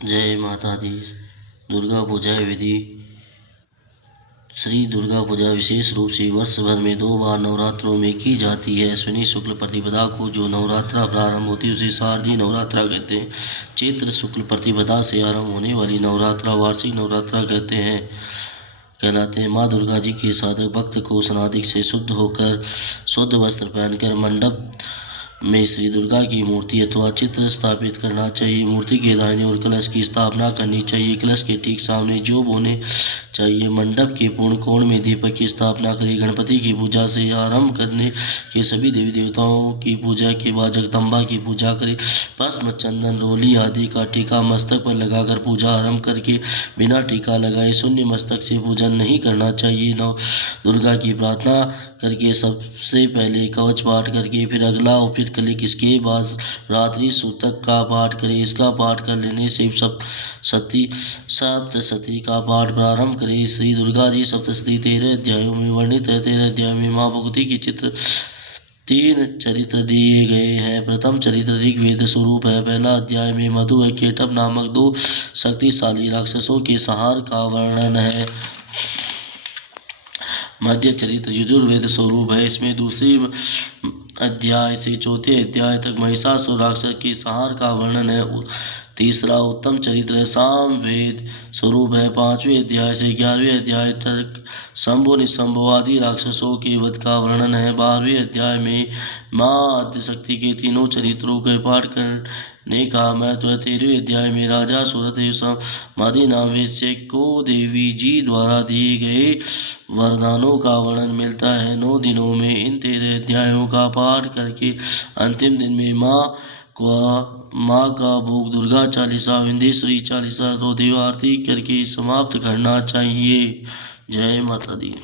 जय माता दी। दुर्गा पूजा विधि। श्री दुर्गा पूजा विशेष रूप से वर्ष भर में 2 बार नवरात्रों में की जाती है। अश्विनी शुक्ल प्रतिपदा को जो नवरात्रा प्रारंभ होती है उसे शारदीय नवरात्रा कहते हैं। चैत्र शुक्ल प्रतिपदा से आरंभ होने वाली नवरात्रा वार्षिक नवरात्रा कहलाते हैं। माँ दुर्गा जी के साधक भक्त को स्नादिक से शुद्ध होकर शुद्ध वस्त्र पहनकर मंडप में श्री दुर्गा की मूर्ति अथवा चित्र स्थापित करना चाहिए। मूर्ति के दाहिनी ओर कलश की स्थापना करनी चाहिए। कलश के ठीक सामने जोब होने चाहिए। मंडप के पूर्ण कोण में दीपक की स्थापना करें। गणपति की पूजा से आरंभ करने के सभी देवी देवताओं की पूजा के बाद जगदम्बा की पूजा करें। भस्म चंदन रोली आदि का टीका मस्तक पर लगाकर पूजा आरंभ करके बिना टीका लगाए शून्य मस्तक से पूजन नहीं करना चाहिए। नव दुर्गा की प्रार्थना करके सबसे पहले कवच पाठ करके फिर अगला और फिर कलिक, इसके बाद रात्रि सूतक का पाठ करें। इसका पाठ कर लेने से सप्तशती का पाठ प्रारंभ करें। श्री दुर्गा जी सप्तशती 13 अध्यायों में वर्णित है। 13 अध्याय में माँ भगवती के चित्र 3 चरित्र दिए गए हैं। प्रथम चरित्र ऋग्वेद स्वरूप है। पहला अध्याय में मधु व केटभ नामक 2 शक्तिशाली राक्षसों के संहार का वर्णन है। मध्य चरित्र यजुर्वेद स्वरूप है। इसमें दूसरे अध्याय से चौथे अध्याय तक महिषासुर राक्षस के संहार का वर्णन है। तीसरा उत्तम चरित्र सामवेद स्वरूप है। 5वें अध्याय से 11वें अध्याय तक शंभु निशंभु आदि राक्षसों के वध का वर्णन है। 12वें अध्याय में माँ आद्यशक्ति के तीनों चरित्रों के पाठ करने का महत्व है। 13वें अध्याय में राजा सूरदेव समाधि नाम वेश्य को देवी जी द्वारा दिए गए वरदानों का वर्णन मिलता है। 9 दिनों में इन 13 अध्यायों का पाठ करके अंतिम दिन में माँ का भोग दुर्गा चालीसा विंध्येश्वरी चालीसा तो देव आरती करके समाप्त करना चाहिए। जय माता दी।